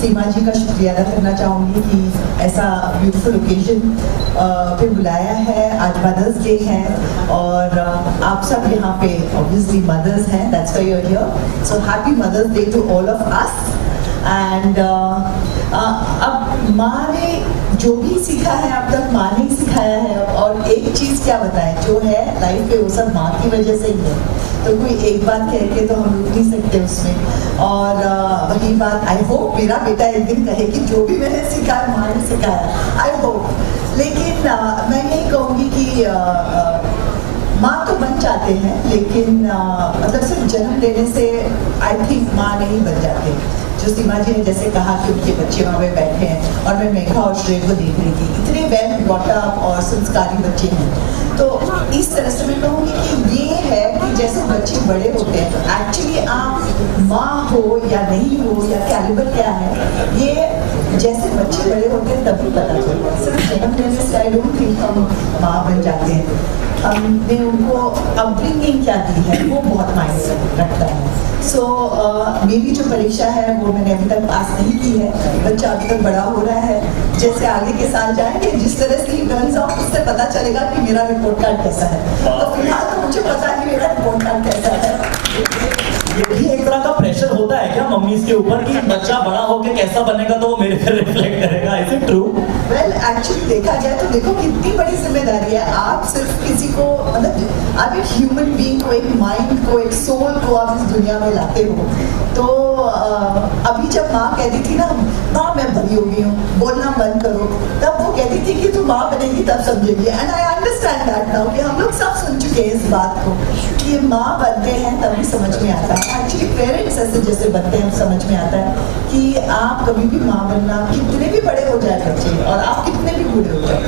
सीमा जी का शुक्रिया अदा करना चाहूँगी कि ऐसा ब्यूटीफुल ओकेजन पे बुलाया है। आज मदर्स डे है और आप सब यहाँ पे ऑब्वियसली मदर्स हैं, that's why you are here. So happy mother's day to all of us. And अब माँ ने जो भी सीखा है अब तक माँ ने ही सिखाया है, और एक चीज़ क्या बताएं, जो है लाइफ पे वो सब माँ की वजह से ही है। तो कोई एक बात कह के तो हम रुक नहीं सकते उसमें। और वही बात आई होप मेरा बेटा एक दिन कहे कि जो भी मैंने सिखाया माँ ने सिखाया, आई होप। लेकिन मैं यही कहूँगी कि माँ तो बन जाते हैं, लेकिन मतलब सिर्फ जन्म लेने से आई थिंक माँ नहीं बन जाते। जो सीमा जी ने जैसे कहा कि उनके बच्चे वहाँ पे बैठे हैं और मैं मेघा और श्रेय को देख रही थी, इतने वेल ब्रॉट अप और संस्कारी बच्चे हैं। तो इस तरह से मैं कहूँगी कि ये है कि जैसे बच्चे बड़े होते हैं तो एक्चुअली आप माँ हो या नहीं हो या कैलिबर क्या है, ये जैसे बच्चे बड़े होते हैं तभी पता चलता है। सिर्फ जन्म लेने से आई डोंट थिंक हम माँ बन जाते हैं। हमने उनको अपब्रिंगिंग क्या दी है वो बहुत मायने रखता है। सो मेरी जो परीक्षा है वो मैंने अभी तक पास नहीं की है। बच्चा अभी तक बड़ा हो रहा है, जैसे आगे के साल जाएंगे जिस तरह से टर्न्स आउट उससे पता चलेगा कि मेरा रिपोर्ट कार्ड कैसा है। तो फिलहाल तो मुझे पता नहीं मेरा रिपोर्ट कार्ड कैसा है। ये भी एक तरह का प्रेशर होता है क्या मम्मीज के ऊपर कि बच्चा बड़ा होके कैसा बनेगा तो वो मेरे पे रिफ्लेक्ट करेगा, is it true? Well actually देखा जाए तो देखो कितनी बड़ी जिम्मेदारी है। आप सिर्फ किसी को मतलब आप एक ह्यूमन बीइंग को, एक माइंड को, एक सोल को आप इस दुनिया में लाते हो। तो अभी जब माँ कहती थी ना माँ मैं बड़ी हो गई हूँ, बोलना बंद करो, तब वो कहती थी कि तू माँ बनेगी तब समझेगी। And I understand that now कि हम लोग सब सुन चुके हैं इस बात को कि माँ बनते हैं तभी समझ में आता है। एक्चुअली पेरेंट्स ऐसे जैसे बनते हैं समझ में आता है कि आप कभी भी माँ बनना, कितने भी बड़े हो जाए बच्चे और आप कितने भी बूढ़े हो जाए,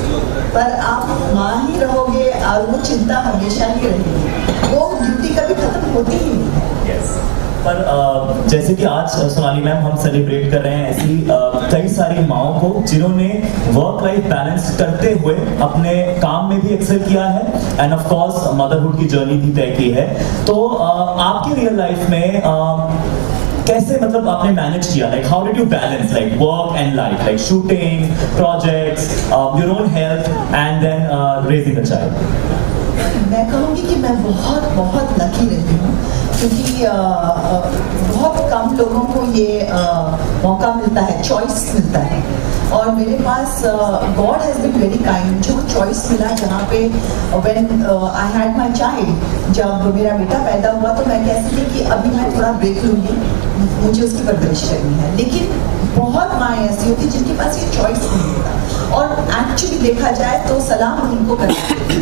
पर आप माँ ही रहोगे और वो चिंता हमेशा ही रहेगी, वो ड्यूटी कभी खत्म होती ही नहीं है। पर जैसे कि आज सोनाली मैम हम सेलिब्रेट कर रहे हैं ऐसी कई सारी माओं को जिन्होंने वर्क लाइफ बैलेंस करते हुए अपने काम में भी एक्सेल किया है एंड ऑफ कोर्स मदरहुड की जर्नी भी तय की है। तो आपकी रियल लाइफ में कैसे मतलब आपने मैनेज किया, like how did you balance like work and life, like shooting, projects, your own health and then raising a child? मैं कहूँगी कि मैं बहुत बहुत लकी रहती हूँ क्योंकि बहुत कम लोगों को ये मौका मिलता है, चॉइस मिलता है। और मेरे पास God has been very kind, जो चॉइस मिला जहाँ पे when I had my child, जब मेरा बेटा पैदा हुआ तो मैं कहती थी कि अभी मैं थोड़ा ब्रेक लूँगी, मुझे उसकी परवरिश करनी है। लेकिन बहुत माएँ ऐसी होती जिनके पास ये चॉइस नहीं होता, और एक्चुअली देखा जाए तो सलाम उनको करना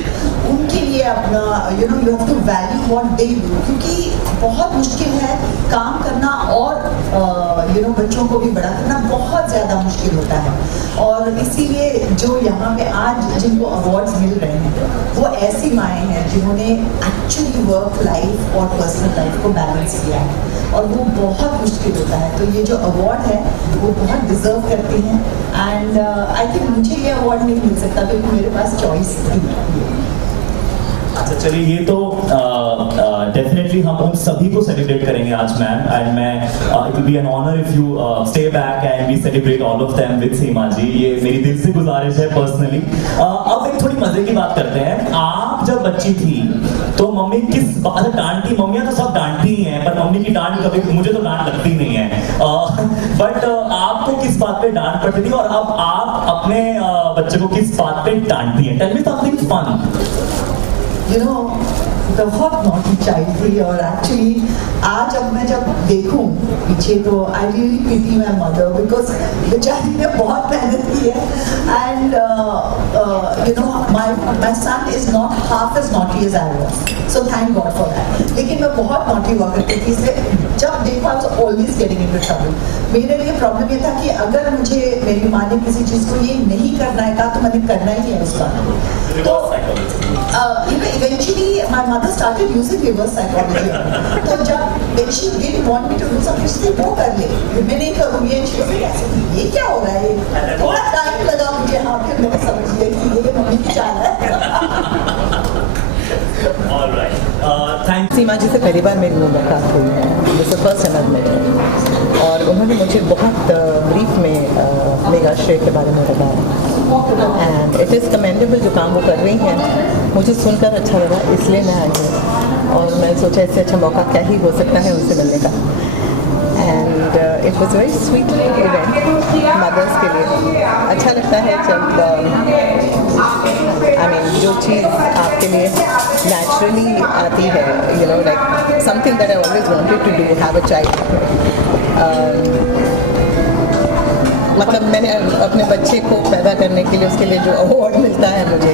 उनके लिए अपना you have to value what they do, क्योंकि बहुत मुश्किल है काम करना और बच्चों को भी बड़ा करना बहुत ज़्यादा मुश्किल होता है। और इसीलिए जो यहाँ पे आज जिनको अवार्ड्स मिल रहे हैं वो ऐसी माएँ हैं जिन्होंने एक्चुअली वर्क लाइफ और पर्सनल लाइफ को बैलेंस किया है, और वो बहुत मुश्किल होता है। तो ये जो अवार्ड है वो बहुत डिजर्व करती हैं, एंड आई थिंक मुझे ये अवार्ड नहीं मिल सकता क्योंकि मेरे पास चॉइस थी। अच्छा चलिए, ये तो डेफिनेटली हम उन सभी को सेलिब्रेट करेंगे आज मैम, एंड मैं it will be an honour if you stay back and we celebrate all of them with Seema ji. ये मेरी दिल से गुजारिश है पर्सनली। अब एक थोड़ी मजे की बात करते हैं। आप जब बच्ची थी तो मम्मी किस बात से डांटती? मम्मियाँ तो सब डांटती ही हैं, पर मम्मी की डांट कभी, मुझे तो डांट लगती नहीं है, बट आपको किस बात पे डांट पड़ती थी और अब आप अपने बच्चे को किस बात पे डांटती हैं? Tell me something fun. बहुत नॉटी चाइल्ड थी, और एक्चुअली आज अब मैं जब देखूं पीछे तो I really pity my mother, because बेचारी ने बहुत मेहनत की है। And my son is not half as naughty as I was, so thank God for that. लेकिन मैं बहुत नॉटी हुआ करती थी, इसलिए जब देखो I was always getting into trouble. मेरे लिए प्रॉब्लम ये था कि अगर मुझे मेरी माँ ने किसी चीज़ को ये नहीं करना है कहा तो मैंने करना ही है उस बात को। तो eventually my mother started using reverse psychology. तो जब she didn't want me to do something, उसने वो कर ले, मैं नहीं करूँगी, ये क्या हो रहा है? थोड़ा टाइम लगा मुझे, हाँ फिर मैंने समझ लिया कि ये मम्मी की चाल है। All right. Thank Seema ji से पहली बार मेरी मुलाकात हुई है, this is first time I met, और उन्होंने मुझे बहुत ब्रीफ में मेघाश्रेय के बारे में बताया एंड इट इज़ कमेंडेबल जो काम वो कर रही हैं, मुझे सुनकर अच्छा लगा, इसलिए मैं आई हूँ और मैं सोचा इससे अच्छा मौका क्या ही हो सकता है उनसे मिलने का। And it was very sweet event mothers के लिए। अच्छा लगता है जब आई मीन जो चीज़ आपके लिए नेचुरली आती है, you know like something that I always wanted to do, have a child. मतलब मैंने अपने बच्चे को पैदा करने के लिए उसके लिए जो अवार्ड मिलता है मुझे,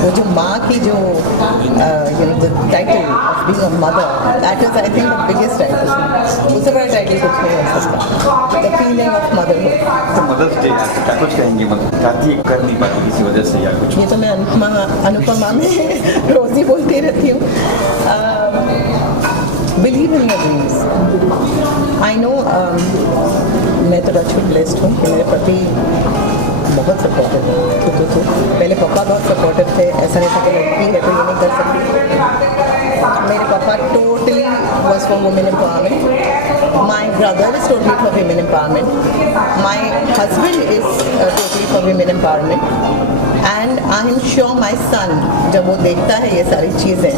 वो जो माँ की जो you know the title of being a mother, that is I think the biggest title. उससे बड़ा टाइटल कुछ नहीं हो सकता, द फीलिंग ऑफ मदरहुड। तो मदर्स डे क्या कुछ कहेंगे, मतलब चाहती है कर नहीं पाती किसी वजह से या कुछ? ये तो मैं अनुपमा में रोज ही बोलती रहती हूँ, believe in your dreams. I know मैं तो अच्छी ब्लेस्ड हूँ कि मेरे पति बहुत सपोर्टिव है। तो पहले पापा बहुत सपोर्टिव थे, ऐसा नहीं था कि लड़की है तो ये नहीं कर सकती। मेरे पापा totally was for women empowerment, my brother is totally for women empowerment, my husband is totally for women empowerment and I am sure my son जब वो देखता है ये सारी चीज़ें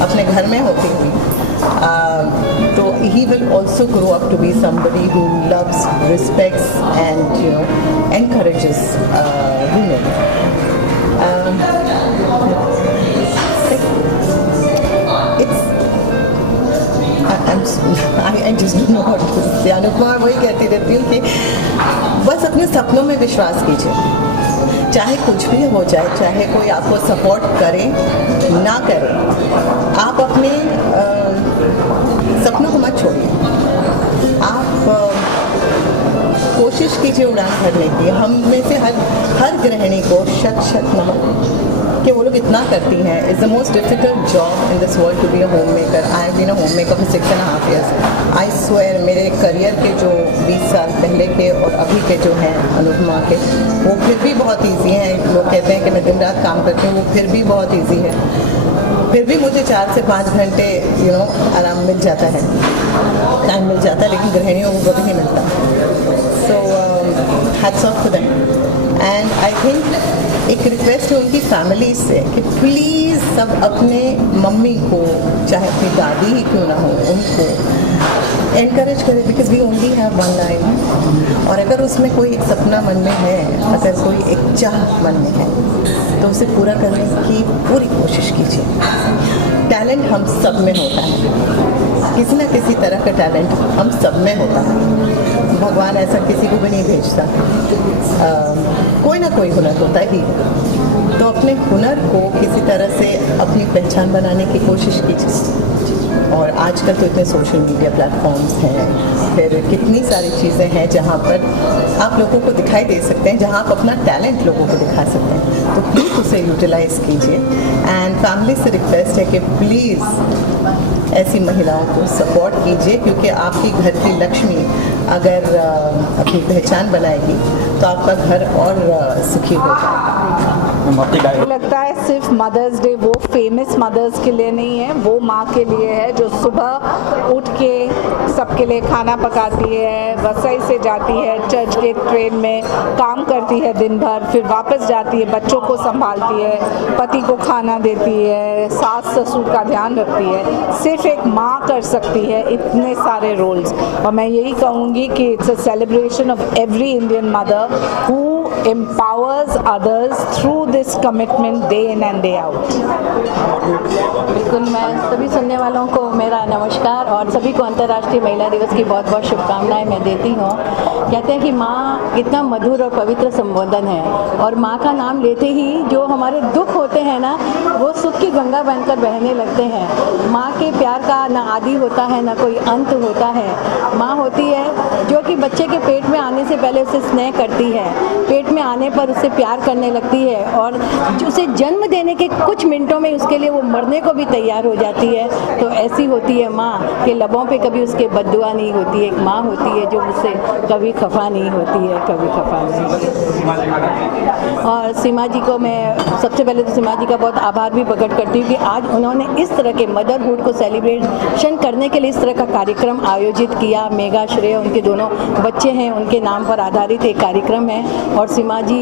अपने घर में होती हुई, so he will also grow up to be somebody who loves, respects and you know encourages women. I just don't know what to say. Anupama वही कहती रहती हूँ कि बस अपने सपनों में विश्वास कीजिए, चाहे कुछ भी हो जाए, चाहे कोई आपको सपोर्ट करे ना करे, आप अपने सपनों को मत छोड़िए। आप कोशिश कीजिए उड़ान भरने की। हम में से हर गृहिणी को शत नमन कि वो लोग इतना करती हैं। It's the most difficult job in this world to be a home maker. I have been a home maker for 6.5 years। I swear मेरे करियर के जो 20 साल पहले के और अभी के जो हैं अनुपमा के, वो फिर भी बहुत ईजी हैं। लोग कहते हैं कि मैं दिन रात काम करती हूँ, वो फिर भी बहुत ईजी है। फिर भी मुझे 4 से 5 घंटे यू नो आराम मिल जाता है, टाइम मिल जाता है, लेकिन गृहिणियों को कभी नहीं मिलता। So hats off to them. And I think एक रिक्वेस्ट है उनकी फैमिली से कि प्लीज़ सब अपने मम्मी को, चाहे अपनी दादी ही क्यों ना हो, उनको एनकरेज करें, because we only have one life. और अगर उसमें कोई एक सपना मन में है, अगर कोई एक चाह मन में है, तो उसे पूरा करने की पूरी कोशिश कीजिए। टैलेंट हम सब में होता है, किसी ना किसी तरह का टैलेंट हम सब में होता है। भगवान ऐसा किसी को भी नहीं भेजता, कोई ना कोई हुनर होता ही। तो अपने हुनर को किसी तरह से अपनी पहचान बनाने की कोशिश कीजिए। और आजकल तो इतने सोशल मीडिया प्लेटफॉर्म्स हैं, फिर कितनी सारी चीज़ें हैं जहाँ पर आप लोगों को दिखाई दे सकते हैं, जहाँ आप अपना टैलेंट लोगों को दिखा सकते हैं। तो प्लीज़ उसे यूटिलाइज़ कीजिए। एंड फैमिली से रिक्वेस्ट है कि प्लीज़ ऐसी महिलाओं को सपोर्ट कीजिए, क्योंकि आपकी घर की लक्ष्मी अगर अपनी पहचान बनाएगी तो आपका घर और सुखी हो जाएगा। मुझे लगता है सिर्फ मदर्स डे वो फेमस मदर्स के लिए नहीं है, वो माँ के लिए है जो सुबह उठ के सबके लिए खाना पकाती है, वसई से जाती है चर्च के ट्रेन में, काम करती है दिन भर, फिर वापस जाती है, बच्चों को संभालती है, पति को खाना देती है, सास ससुर का ध्यान रखती है। सिर्फ एक माँ कर सकती है इतने सारे रोल्स। और मैं यही कहूँगी कि it's a celebration of every Indian mother who empowers others through this commitment day in and day out। बिल्कुल, मैं सभी सुनने वालों को मेरा नमस्कार और सभी को अंतर्राष्ट्रीय महिला दिवस की बहुत बहुत शुभकामनाएं मैं देती हूँ। कहते हैं कि माँ इतना मधुर और पवित्र संबोधन है, और माँ का नाम लेते ही जो हमारे दुख होते हैं ना, वो सुख की गंगा बनकर बहने लगते हैं। माँ के प्यार का ना आदि होता है ना कोई अंत होता है। माँ होती है जो कि बच्चे के पेट में आने से पहले उसे स्नेह करती है, पेट में आने पर उससे प्यार करने लगती है, और उसे जन्म देने के कुछ मिनटों में उसके लिए वो मरने को भी तैयार हो जाती है। तो ऐसी होती है माँ के लबों पे कभी उसके बद्दुआ बददुआ नहीं होती है, एक माँ होती है जो मुझसे कभी खफा नहीं होती है, कभी खफा नहीं। और सीमा जी को मैं सबसे पहले तो सीमा जी का बहुत आभार भी प्रकट करती हूँ कि आज उन्होंने इस तरह के मदरहुड को सेलिब्रेशन करने के लिए इस तरह का कार्यक्रम आयोजित किया। मेघा श्रेय उनके दोनों बच्चे हैं, उनके नाम पर आधारित एक कार्यक्रम है और सीमा जी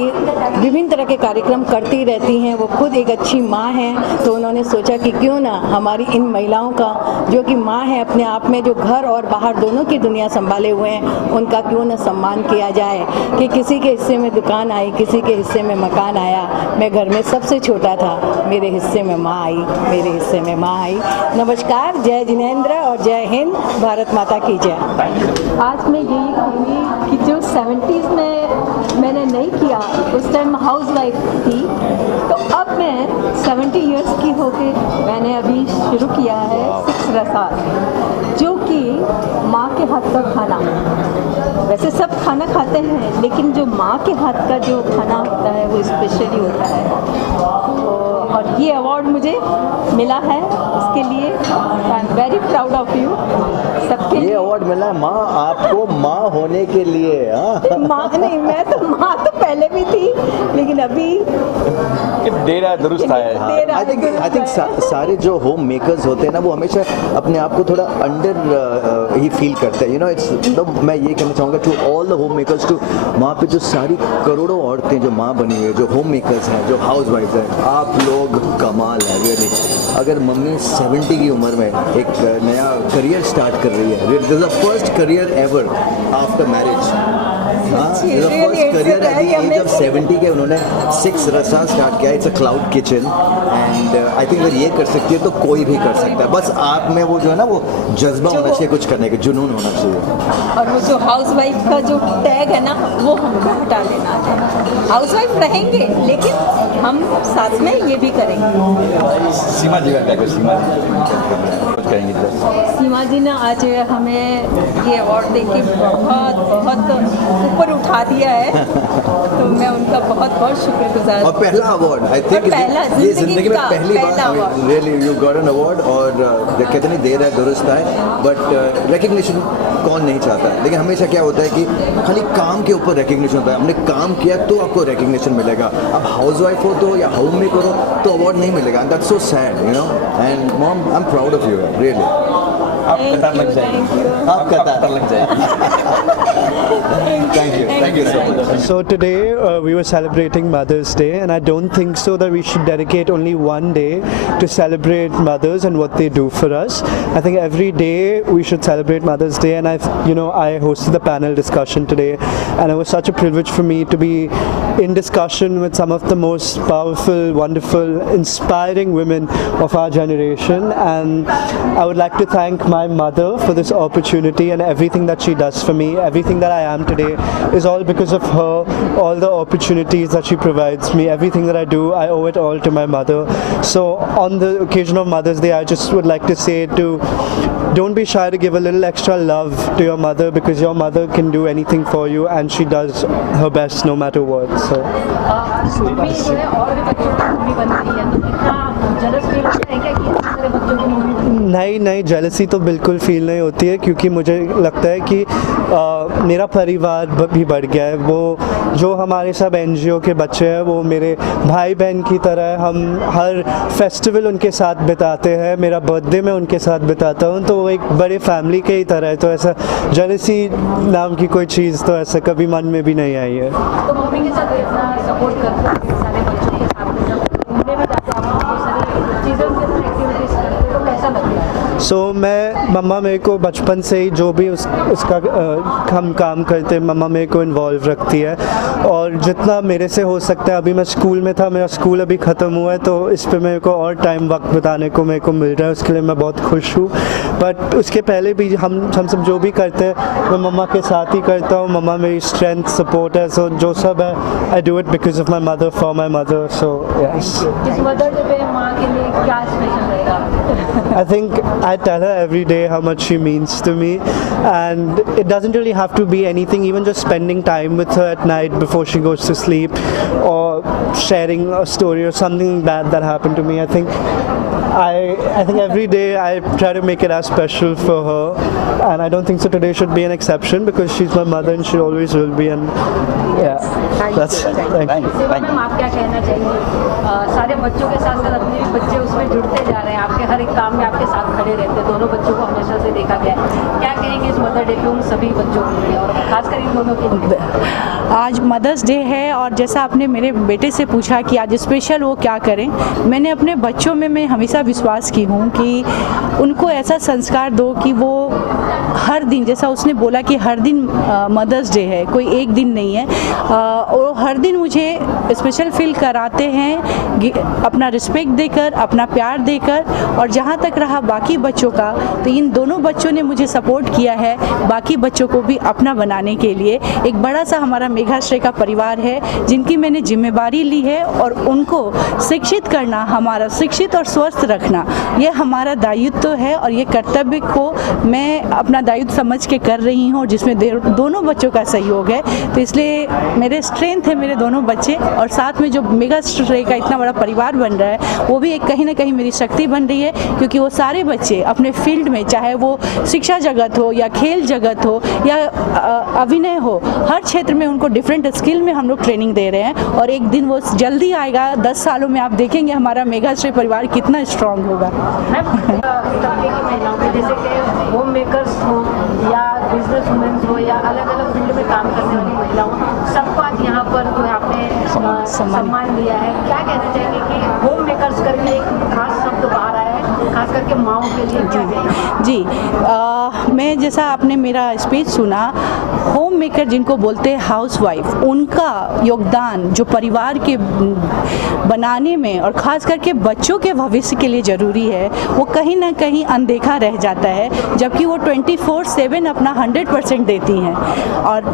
विभिन्न तरह के कार्यक्रम करती रहती हैं। वो खुद एक अच्छी माँ हैं, तो उन्होंने सोचा कि क्यों ना हमारी इन महिलाओं का जो कि माँ है अपने आप में, जो घर और बाहर दोनों की दुनिया संभाले हुए हैं, उनका क्यों ना सम्मान किया जाए कि किसी के हिस्से में दुकान आई, किसी के हिस्से में मकान आया। मैं घर में सबसे छोटा था, मेरे हिस्से में माँ आई, मेरे हिस्से में माँ आई। नमस्कार, जय जिनेंद्र और जय हिंद, भारत माता की जय। आज मैं यही कहूँगी कि जो 70s में मैंने नहीं किया, उस टाइम हाउस वाइफ थी, तो अब मैं 70 इयर्स की होके मैंने अभी शुरू किया है 6 रसाल, जो कि माँ के हाथ का खाना। वैसे सब खाना खाते हैं, लेकिन जो माँ के हाथ का जो खाना होता है वो स्पेशली होता है। और ये अवार्ड मुझे मिला है, उसके लिए I am very proud of you सबके ये लिए। अवार्ड मिला है माँ आपको, माँ होने के लिए। हाँ, माँ नहीं, मैं तो माँ तो पहले भी थी, लेकिन अभी देरा दुरुस्त आया। तेरा आई थिंक सारे जो होम मेकर्स होते हैं ना, वो हमेशा अपने आप को थोड़ा अंडर ही फील करते हैं। यू नो इट्स, मैं ये कहना चाहूँगा to all the home makers, to वहाँ पे जो सारी करोड़ों औरतें जो माँ बनी हुई है, जो होम मेकर्स हैं, जो हाउस वाइफ हैं, आप लोग कमाल है रियली। अगर मम्मी 70 की उम्र में एक नया करियर स्टार्ट कर रही है, this is the first career ever after marriage. First career at the age of 70 के उन्होंने 6 रसा स्टार्ट किया। It's a cloud kitchen and I think अगर ये कर सकती है तो कोई भी कर सकता है। बस आप में वो जो है ना, वो जज्बा होना चाहिए, कुछ करने का जुनून होना चाहिए। और वो जो हाउस वाइफ का जो टैग है ना, वो हमको हटा देना है। हाउस वाइफ रहेंगे, लेकिन हम साथ में ये भी करेंगे। सीमा जी का क्या कुछ सीमा जी कुछ कहेंगे तो? सीमा जी ने आज हमें ये अवार्ड देके बहुत बहुत ऊपर उठा दिया है, तो मैं उनका बहुत बहुत शुक्रगुजार और पहला अवार्ड आई थिंक ये जिंदगी में पहली बार really you got an award. और कहते नहीं देर है दुरुस्त है, बट रिकग्निशन कौन नहीं चाहता, लेकिन हमेशा क्या होता है कि खाली काम के ऊपर रिकग्निशन होता है। हमने काम किया तो आपको रिकग्निशन मिलेगा। अब हाउस वाइफ हो तो या होम मेकर हो तो अवार्ड नहीं मिलेगा। And that's so sad, you know. And mom, I am proud of you really. आप कतार लग जाएंगे, आप कतार लग जाएंगे। Thank you so much. So today we were celebrating Mother's Day, and I don't think so that we should dedicate only one day to celebrate mothers and what they do for us. I think every day we should celebrate Mother's Day, and I hosted the panel discussion today, and it was such a privilege for me to be in discussion with some of the most powerful, wonderful, inspiring women of our generation. And I would like to thank my mother for this opportunity and everything that she does for me. Everything that I am today is all because of her. All the opportunities that she provides me, everything that I do, I owe it all to my mother. So on the occasion of Mother's Day, I just would like to say don't be shy to give a little extra love to your mother, because your mother can do anything for you and she does her best no matter what. So movie जो है और भी बच्चों की movie बन रही है, तो कितना जलस फील होता है क्या कि इतने सारे बच्चों की मूवी? नहीं, जेलसी तो बिल्कुल फील नहीं होती है, क्योंकि मुझे लगता है कि मेरा परिवार भी बढ़ गया है। वो जो हमारे सब NGO के बच्चे हैं, वो मेरे भाई बहन की तरह है। हम हर फेस्टिवल उनके साथ बिताते हैं, मेरा बर्थडे मैं उनके साथ बिताता हूँ, तो वो एक बड़े फैमिली के ही तरह है। तो ऐसा जेलसी नाम की कोई चीज़ तो ऐसा कभी मन में भी नहीं आई है। तो मम्मी के साथ इतना सपोर्ट करते हैं, सारे बच्चों के साथ में जब घूमने में जाते हैं, बहुत सारी चीज़ों के साथ एक्टिविटीज़ करते हैं, तो कैसा लगता है? मैं मम्मा मेरे को बचपन से ही जो भी उसका हम काम करते हैं, मम्मा मेरे को इन्वॉल्व रखती है। और जितना मेरे से हो सकता है, अभी मैं स्कूल में था, मेरा स्कूल अभी ख़त्म हुआ है, तो इस पे मेरे को और टाइम वक्त बिताने को मेरे को मिल रहा है, उसके लिए मैं बहुत खुश हूँ। बट उसके पहले भी हम सब जो भी करते हैं, मैं मम्मा के साथ ही करता हूँ। मम्मा मेरी स्ट्रेंथ, सपोर्ट है, सो जो सब है I do it because of my mother, for my mother. So yes, इस मदर डे पे माँ के लिए क्या स्पेशल रहेगा? I think I tell her every day how much she means to me, and it doesn't really have to be anything, even just spending time with her at night before she goes to sleep, or sharing a story or something bad that happened to me. I think I think every day I try to make it as special for her, and I don't think so today should be an exception because she's my mother and she always will be. And yeah, that's thank you. Ma'am आप क्या कहना चाहेंगे? सारे बच्चों के साथ साथ अपने भी बच्चे उसमें जुड़ते जा रहे हैं, आपके हर एक काम में आपके साथ खड़े रहते हैं, दोनों बच्चों को हमेशा से देखा गया है। क्या कहेंगे इस मदर डे पे उन सभी बच्चों के लिए और खासकर इन दोनों के लिए? आज मदर्स डे है और जैसा आपने मेरे बेटे से पूछा कि आज स्पेशल वो क्या करें, मैंने अपने बच्चों में मैं हमेशा विश्वास की हूँ कि उनको ऐसा संस्कार दो कि वो हर दिन, जैसा उसने बोला कि हर दिन मदर्स डे है, कोई एक दिन नहीं है, और हर दिन मुझे स्पेशल फील कराते हैं अपना रिस्पेक्ट देकर, अपना प्यार देकर। और जहाँ तक रहा बाकी बच्चों का, तो इन दोनों बच्चों ने मुझे सपोर्ट किया है बाकी बच्चों को भी अपना बनाने के लिए। एक बड़ा सा हमारा मेघाश्रय का परिवार है जिनकी मैंने जिम्मेदारी ली है और उनको शिक्षित करना, हमारा शिक्षित और स्वस्थ रखना, ये हमारा दायित्व है और ये कर्तव्य को मैं अपना दायित्व समझ के कर रही हूँ, जिसमें दोनों बच्चों का सहयोग है। तो इसलिए मेरे स्ट्रेंथ है मेरे दोनों बच्चे, और साथ में जो मेघाश्रय का इतना बड़ा परिवार बन रहा है वो भी एक कहीं ना कहीं मेरी शक्ति बन रही है, क्योंकि वो सारे बच्चे अपने फील्ड में, चाहे वो शिक्षा जगत हो या खेल जगत हो या अभिनय हो, हर क्षेत्र में उनको डिफरेंट स्किल में हम लोग ट्रेनिंग दे रहे हैं। और एक दिन वो जल्दी आएगा, 10 सालों में आप देखेंगे हमारा मेघाश्रय परिवार कितना स्ट्रांग होगा। तबके की महिलाओं के, जैसे कि होम मेकर्स हो या बिजनेस वुमेन्स हो या अलग अलग फील्ड में काम करने वाली महिलाओं, सबको आज यहाँ पर जो है आपने सम्मान दिया है। क्या कहना चाहेंगे कि होम मेकर्स करके एक खास शब्द बाहर आया है, खास करके माओ के लिए? जी, मैं जैसा आपने मेरा स्पीच सुना, होम मेकर जिनको बोलते हैं हाउस वाइफ, उनका योगदान जो परिवार के बनाने में और ख़ास करके बच्चों के भविष्य के लिए ज़रूरी है, वो कहीं ना कहीं अनदेखा रह जाता है, जबकि वो 24/7 अपना 100% देती हैं। और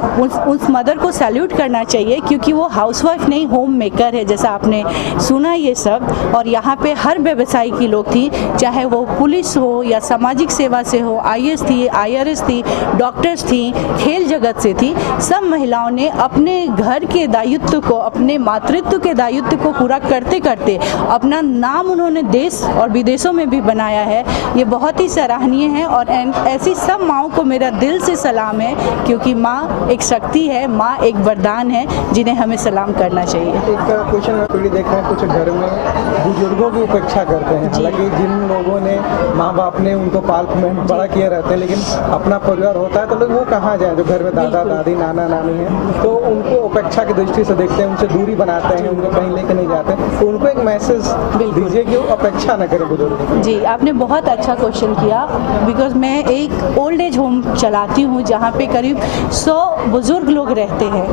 उस मदर को सैल्यूट करना चाहिए, क्योंकि वो हाउस वाइफ नहीं, होम मेकर है, जैसा आपने सुना ये सब। और यहाँ पे हर व्यवसाय की लोग थी, चाहे वो पुलिस हो या सामाजिक सेवा से हो, IAS थी, IRS थी, डॉक्टर्स थी, खेल जगत से थी, सब महिलाओं ने अपने घर के दायित्व को, अपने मातृत्व के दायित्व को पूरा करते करते अपना नाम उन्होंने देश और विदेशों में भी बनाया है। ये बहुत ही सराहनीय है और ऐसी सब माँओं को मेरा दिल से सलाम है, क्योंकि माँ एक शक्ति है, माँ एक वरदान है, जिन्हें हमें सलाम करना चाहिए। एक क्वेश्चन में पीढ़ी देख रहे हैं, कुछ घर में बुजुर्गों की उपेक्षा करते हैं, हालांकि जिन लोगों ने माँ बाप ने उनको पाल में बड़ा किया रहते हैं, लेकिन अपना परिवार होता है तो लोग वो कहाँ जाए, जो घर में दादा दादी नाना नानी है, तो उनको उपेक्षा की दृष्टि से देखते हैं, उनसे दूरी बनाते हैं, उनको कहीं लेके नहीं जाते, तो उनको एक मैसेज दीजिए कि वो अपेक्षा न करें बुजुर्गों। जी, आपने बहुत अच्छा क्वेश्चन किया, बिकॉज मैं एक ओल्ड एज होम चलाती हूँ जहाँ पे करीब 100 बुजुर्ग लोग रहते हैं।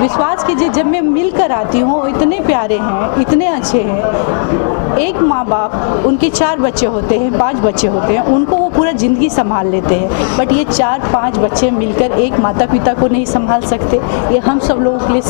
विश्वास कीजिए, जब मैं मिलकर आती हूँ, इतने प्यारे हैं, इतने अच्छे हैं। एक माँ बाप, उनके 4 बच्चे होते हैं, 5 बच्चे होते हैं, उनको वो पूरा ज़िंदगी संभाल लेते हैं, बट ये 4-5 बच्चे मिलकर एक माता पिता को नहीं संभाल सकते। ये हम सब लोगों के लिए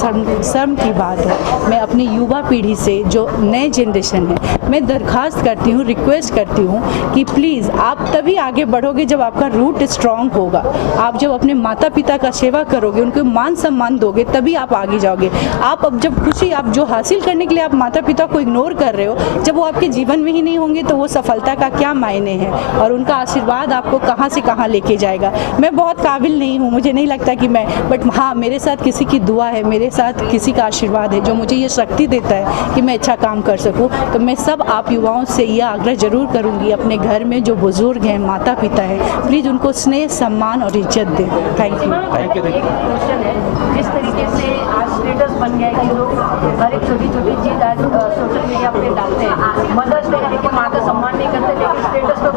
शर्म की बात है। मैं अपनी युवा पीढ़ी से, जो नए जनरेशन है, मैं दरख्वास्त करती हूँ, रिक्वेस्ट करती हूँ कि प्लीज़ आप तभी आगे बढ़ोगे जब आपका रूट स्ट्रांग होगा। आप जब अपने माता पिता का सेवा करोगे, उनको मान सम्मान दोगे, तभी आप आगे जाओगे। आप अब जब खुशी, आप जो हासिल करने के लिए आप माता पिता को इग्नोर कर रहे हो, जब वो आपके जीवन में ही नहीं होंगे तो वो सफलता का क्या मायने हैं, और उनका आशीर्वाद आपको कहाँ से कहाँ लेके जाएगा। मैं बहुत काबिल नहीं हूँ, मुझे नहीं लगता कि मैं, बट हाँ, मेरे साथ किसी की दुआ है, मेरे साथ किसी का आशीर्वाद है, जो मुझे ये शक्ति देता है कि मैं अच्छा काम कर सकूँ। तो मैं सब आप युवाओं से यह आग्रह जरूर करूँगी, अपने घर में जो बुजुर्ग हैं, माता पिता हैं, प्लीज़ उनको स्नेह, सम्मान और इज्जत दें। Thank you. एक क्वेश्चन है, जिस तरीके से आज स्टेटस बन गया है कि लोग हर एक छोटी छोटी चीज़ आज सोशल मीडिया पे डालते हैं, मदर्स डे लेकिन माँ का सम्मान नहीं करते, लेकिन स्टेटस पे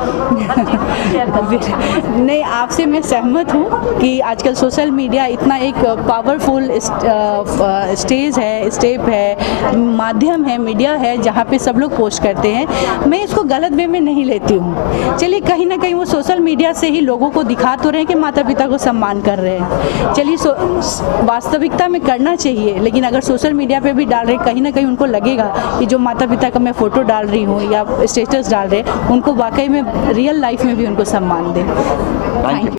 हर चीज़ शेयर करते हैं। नहीं, आपसे मैं सहमत हूँ कि आजकल सोशल मीडिया इतना एक पावरफुल स्टेज है, स्टेप है, माध्यम है, मीडिया है, जहाँ पे सब लोग पोस्ट करते हैं। मैं इसको गलत वे में नहीं लेती हूँ। चलिए, कहीं ना कहीं वो सोशल मीडिया से ही लोगों को दिखा तो रहे हैं कि माता पिता को सम्मान कर रहे हैं। चलिए, वास्तविकता में करना चाहिए, लेकिन अगर सोशल मीडिया पे भी डाल रहे, कहीं ना कहीं उनको लगेगा कि जो माता पिता का मैं फ़ोटो डाल रही हूँ या स्टेटस डाल रहे, उनको वाकई में रियल लाइफ में भी उनको सम्मान दें। Thank you.